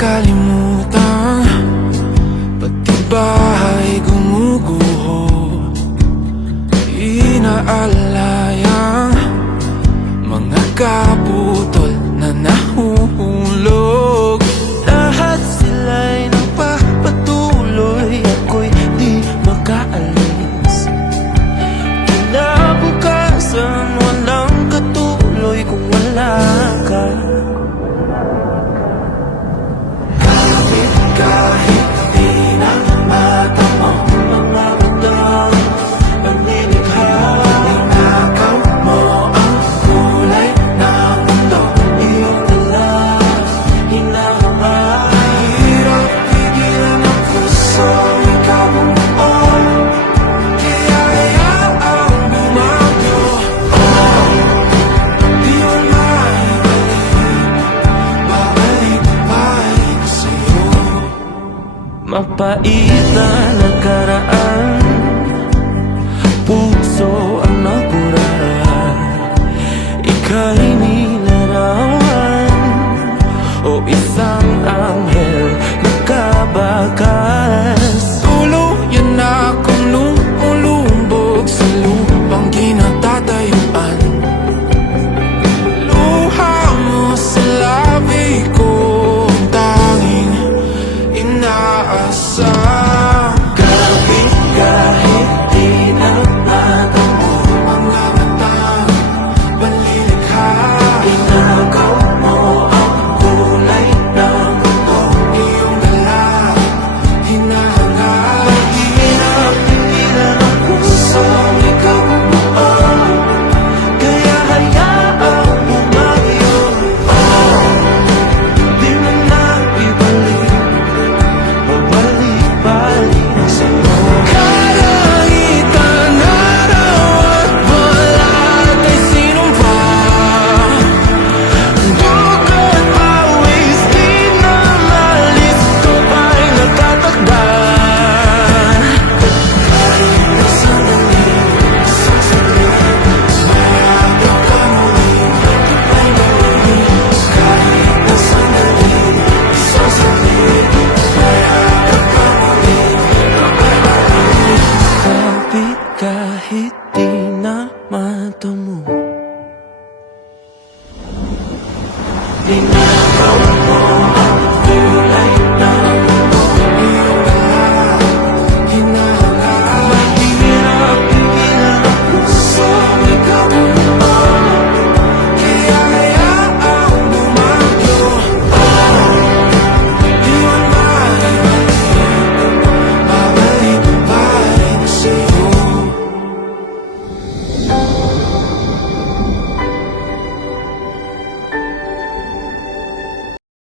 makalimutan, pati bahay gumuguho, inaalayang mga kaputol na nahuhulog. Lahat sila'y nagpapatuloy, ako'y di makaalis. Kinabukasan walang katuloy kung wala ka. Kahit di na mata mo mga matang pagnilikha, inakaw mo ang kulay ng mundo, iyong dala, hinahanga. Hirap pigilan ang puso, ikaw bumuo, kaya hayaang bumagyo. Di mo maibalik, babalik-balik sa'yo. Mapait na nakaraan, puso ang nabura, ika'y nilarawan, o isang anghel nakabakas. Tuluyan na akong lumulumbog sa lupang kinatatayuan. Luha mo sa labi ko, ang tanging inaasam. Kahit di na mata mo mga matang panlilikha, inagaw mo ang kulay ng mundo, iyong dala, hinahanga. Mahirap pigilan ang puso, ikaw bumuo, kaya hayaang bumagyo. Di mo na ibalik, babalik-balik sa'yo. Kahit ang araw at balat ay sinumpa, dugo't pawis di na malis, ito ba'y natatakda? Kahit na sandali, isang saglit, mayakap ka muli, ika'y balik. Kahit na sandali, isang saglit, mayakap ka muli, ika'y balik. Kapit kahit di na mata mo, di na